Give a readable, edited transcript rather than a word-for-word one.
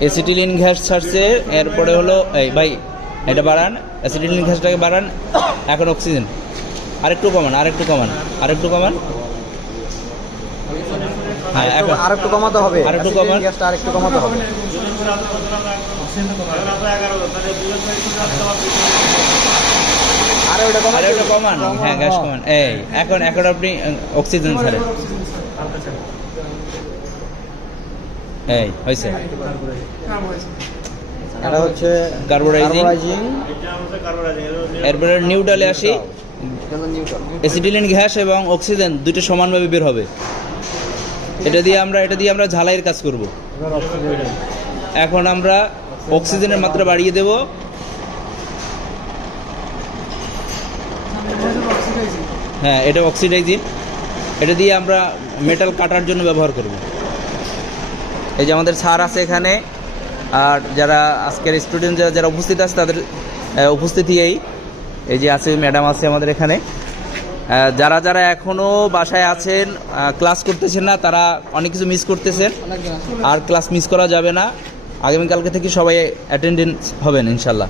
Acetylene gas ছাড়ছে, এরপরে হলো এই ভাই এটা বাড়ান, অ্যাসিটিলিন গ্যাসটাকে বাড়ান। এখন অক্সিজেন আরেকটু কমান, আরেকটু কমান, আরেকটু কমান। হ্যাঁ, এখন আরেকটু কমাতে হবে, আরেকটু কমান, গ্যাসটা আরেকটু কমাতে হবে। আরে ওটা কমান, আরে ওটা কমান। হ্যাঁ, গ্যাস কমান। এই এখন এখন আপনি অক্সিজেন ছাড়েন। এই হয়েছে। এটা হচ্ছে কার্বোরাইজিং। এরপরে নিউট্রালে আসি। অ্যাসিটিলিন গ্যাস এবং অক্সিজেন দুটো সমানভাবে বের হবে। এটা দিয়ে আমরা ঝালাইয়ের কাজ করব। এখন আমরা অক্সিজেনের মাত্রা বাড়িয়ে দেব। হ্যাঁ, এটা অক্সিডাইজিং। এটা দিয়ে আমরা মেটাল কাটার জন্য ব্যবহার করব। এই যে আমাদের স্যার আছে এখানে, আর যারা আজকের স্টুডেন্ট যারা উপস্থিত আছে তাদের উপস্থিতি এই যে আছে ম্যাডাম আছে আমাদের এখানে। যারা যারা এখনও বাসায় আছেন, ক্লাস করতেছেন না, তারা অনেক কিছু মিস করতেছেন। আর ক্লাস মিস করা যাবে না। আগামীকালকে থেকে সবাই অ্যাটেন্ডেন্স হবেন ইনশাল্লাহ।